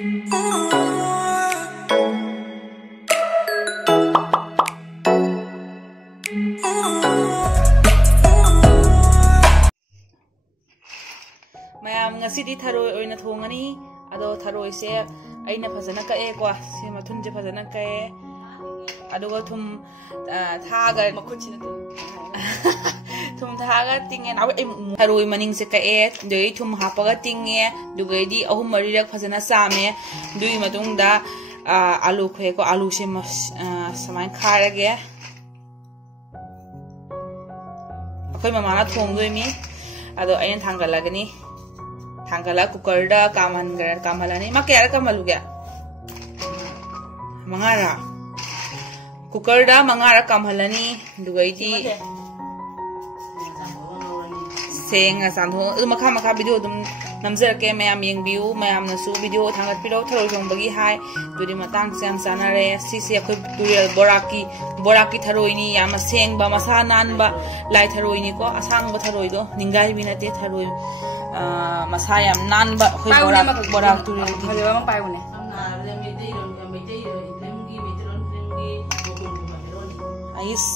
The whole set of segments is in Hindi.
मैम ngasi थारोई ओइना थोंगनी अदो थारोई से अइना फजना कए को से मथुन जे फजना कए अदुगा थुम थागा मखुचिन थुम थागा तिंगे ना थारोई मनिंग से कए दोई थुम हापगा तिंगे दुगैदी अहुम मरिरक फजना सामे दुई मतुंगदा आलू खे को आलू से समाय खारगे अखोय ममाना थोंगदोइमी अदो अइना थांगलगनी थांगला कुकर दा कामहलानी मा क्या कामलू गया मंगारा कुकर दा मंगारा कामहलानी दुगैदी सेंग सांधो मखा मखा वीडियो दुम नमजरके मैम येंगबियू मैम नसु वीडियो थांगत पिरो थरोय जोंबगी हाय दुरी मतंग से हम सानारे सीसी अखोय तुरियल बोराकी थरोयनी याम सेंगबा मसा नानबा लाई थरोयनी को असांग थरोय दो निंगाय बिनते थरोय मसा याम नानबा अखोय बोरा तुरियल हजेबा मा पायउने आइस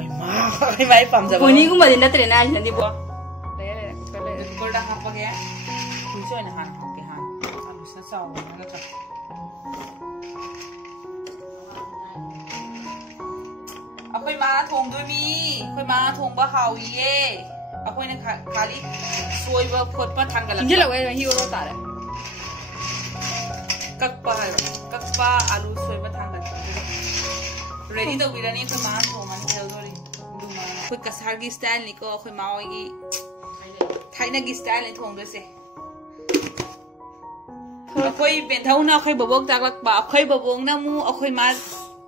ओय माय पामजा कोनी गुमदि नत्रे ना आइनदि बो कुकर दा हापगे कुसोय ना हान हापके हान अनुसना चाव ना था अखोय मा थोंदोमी अखोय मा थोंबा हाविये अखोय ने खाली सोयबा खोटपा थांगला इंजलवे हिरो तारे कक्पा आलू सोयबा थांगला रेडी तो बिरानी अखोय मा थोंगन हेलदोरी दुमा अखोय कसारगी स्टाइल निको अखोय मा होगी थाइना की स्टाइल ने थोंगसे अखोय बेंथौना अखोय बबोक ताकलकबा अखोय बबोंगना मु अखोय मा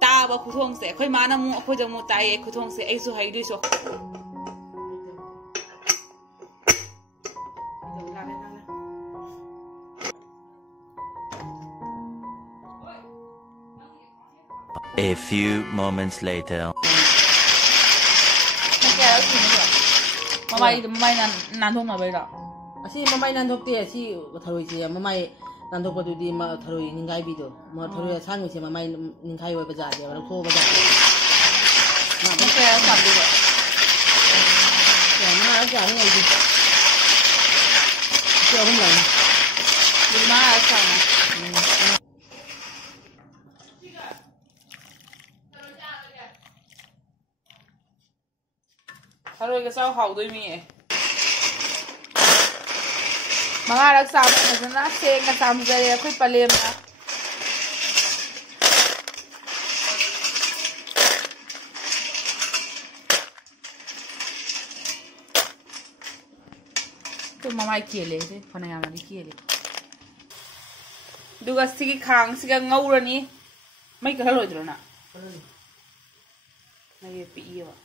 ताबा खुथोंगसे अखोय माना मु अखोय जमु ताये खुथोंसे ऐसु हाइदुसो A few moments later. Mamai nan thong na bai da. Asi mamai nan thok te asi tharoi che mamai nan thok padu di ma tharoi ningai bi do. Ma tharoi sang che mamai ningai wai bajar de ba ko bajar. Ma ba ke sa bi ba. Ya ma ja ni ai di. Ko hum lai. Di ma sa na. Thôi cái sao hậu tôi mì mà ngay đặc sao mà nó xe cái sao giờ khuyết palem na tôi mà mai kia lấy chứ phần này làm đi kia lấyดูกับสิkhangสิเงาเลยนี่ไม่กระโดดเลยนะไม่เปียว่ะ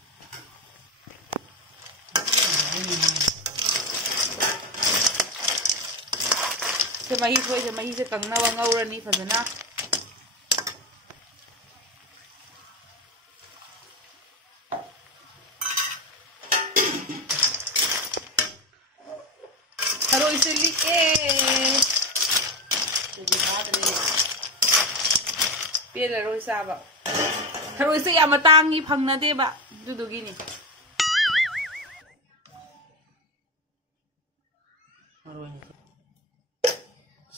จะมาฮีช่วยจะมาฮีจะกังหน้าว่าเงาเลยนี่ฝันนะฮัลโหลสิลิเก้เปลี่ยนเลยโรยซาบะฮัลโหลสิยามาตั้งงี้พังนะเด้บะดูกินี่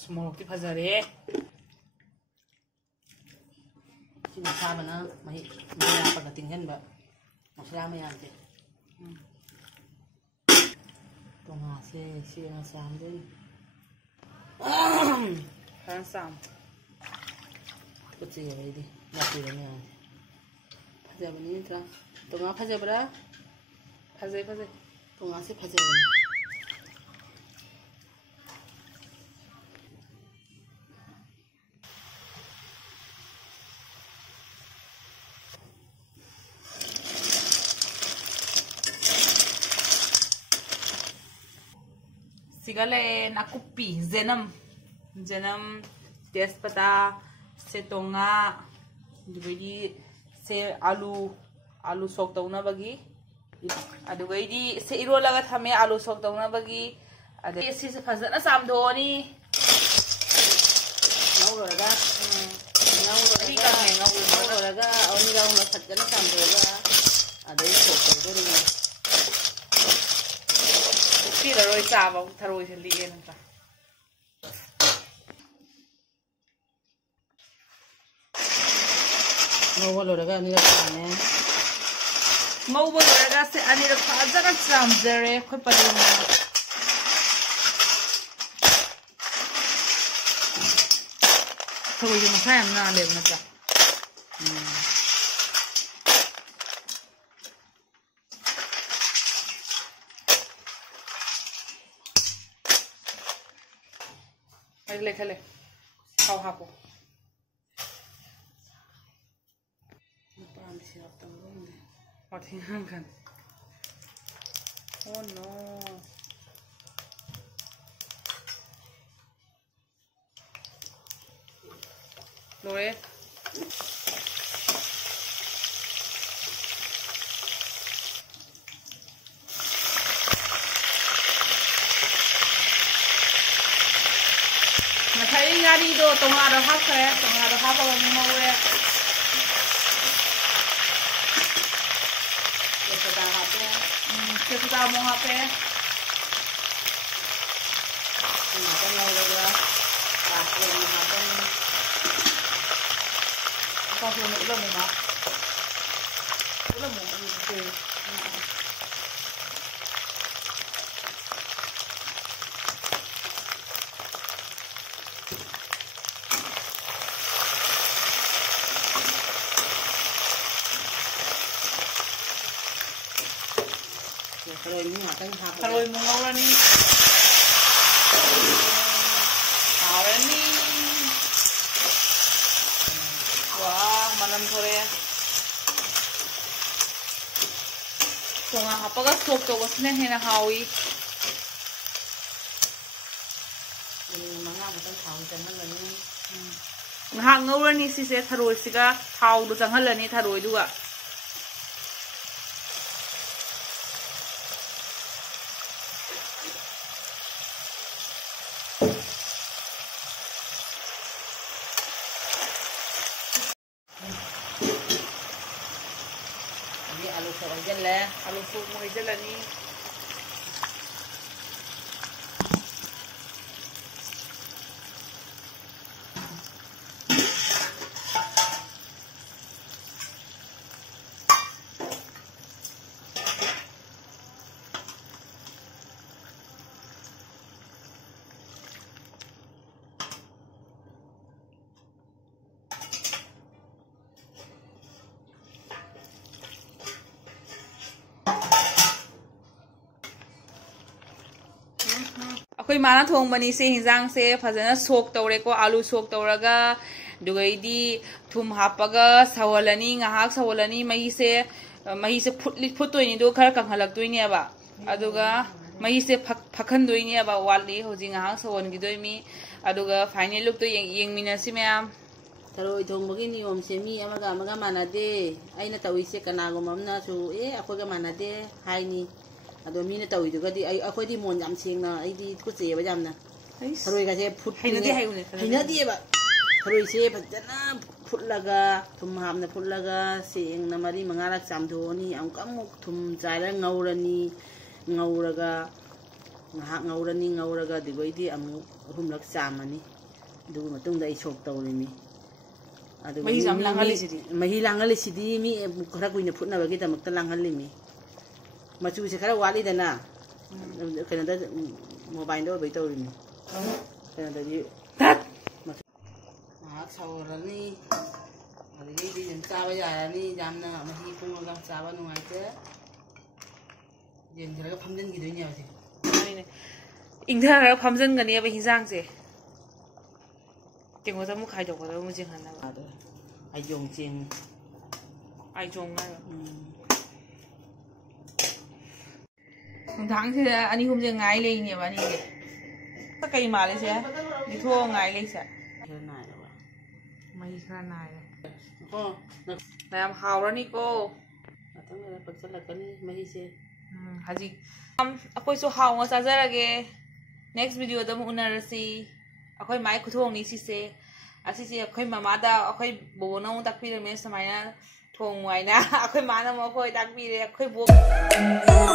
Smok di pasar ya. Sini sama na, mai apa ketinggian mbak? Masalah apa yang sih? Tunggu si masam deh. Kan sam. Kecil ya ini, mati ini ya. Pasar ini terang. Tunggu pasar berapa? Pasar. Tunggu si pasar ini. Sigale nakupi zenam tespata setonga dugadi se alu sok tauna bagi adugadi se iro laga thame alu sok tauna bagi ade si se phazana samdoni ꯂꯧꯅ ꯐꯖꯅ ꯆꯥꯝꯊꯣꯛꯑꯒ ꯑꯗꯩ ꯁꯣꯛ ꯇꯧꯗꯣꯔꯤꯅꯦ ꯄꯤꯔꯔꯣꯏ ꯆꯥꯕ ꯊꯔꯣꯏꯁꯦ ꯂꯤꯛꯑꯦ ꯅꯠꯇ꯭ꯔꯥ ngꯧꯕ ꯂꯣꯏꯔꯒ ꯑꯅꯤꯔꯛ ꯆꯥꯝꯃꯦ ngꯧꯕ ꯂꯣꯏꯔꯒ ꯁꯦ ꯑꯅꯤꯔꯛ ꯐꯖꯅ ꯆꯥꯝꯖꯔꯦ ꯑꯩꯈꯣꯏ ꯄꯂꯦꯝꯅꯊꯔꯣꯏꯁꯦ ꯃꯁꯥ ꯌꯥꯝ ꯅꯥꯜꯂꯦꯕ ꯅꯠꯇ꯭ꯔꯥ खले खले खाओ हापो Oh no Lore Thấy ra đi đồ tổng là đồ hấp rồi, tổng là đồ hấp vào mình mua rồi. Để cho ta hấp đi. Cho ta mua hấp đi. Mà cái lâu rồi đó. Bạc rồi mình hấp đi. Con phụ nữ là mình hấp. Cũng là mình hấp. Thằng mùng ngâu ra đi. Hào ra đi. Wow, manam thore. Tunga hapaga sok to wasne hena hawi. Mga mutan thau jangan lani. Ngha ngâu ra ni si se tharoi siga thau do jangal lani tharoi duga. Alu sup mau jalan ni. अखोई माना थोंबनी से हिंजांग से फजना सोक तौरे को आलू सोक तौरगा दुगैदी थुम हापगा सवलनी ngahak सवलनी मही से फुटोइनी दो खर कंहलक्तोइनी अबा अदुगा मही से फखनदोइनी अबा वाली होजि ngahak सवनगिदोइमी अदुगा फाइनल लुक तो येंगमिनसि मैम थरोई थोंबगी नियम से मी अमगा अमगा मानादे आइना तविसे कनागुममना सु अखोगा मानादे हाइनी अदो मीना तविदुगदी अखोइदी मोन जाम सेंगना आइदी कुचेबा जामना थरोई गासे फुट हैनादिबा थरोई से फजना फुटलगा थुम हामना फुटलगा सेंगना मरी मंगारा चामधोनी अमकमु थुम चाइरा ngौरनी ngौरगा ngahak ngौरगा दिगोइदी अमु अहुमलक चामनी दुगु मतुंगदा इ सोक तौरिमी अदु मही लांगलिसिदी मी खरा कुइना फुटनाबगी तमक्ता लांगलिमी मचू से खरा वाली दना कनदा मोबाइल दो बैठो रिमी कनदा जी हाँ सावरनी अदगी दी जन चावा यारनी जामना मही पुंगा चावा नुआइते जेन जरा फमजन गिदोइनी आसे इंधरा फमजन गनी अब हिंजांग से तेंगो तमु खाइदो को तमु जिंग हना आइजोंग चेंग आइजोंग ना Thằng thì anh hôm giờ ngái lên nhỉ bạn nhỉ? Tất cây mà lấy xe, đi thua ngái lên xe. Mấy cái này. Làm hào ra đi cô. Haji. Aku so hào nggak saja lagi. Next video temu unarasi. Aku mai kutuang ni sih. Asisi aku mama ada aku bawa nang tak pilih mes sama ya. थोꯡ हाइना अखोय माना मखोय ताकपीरे अखोय बोक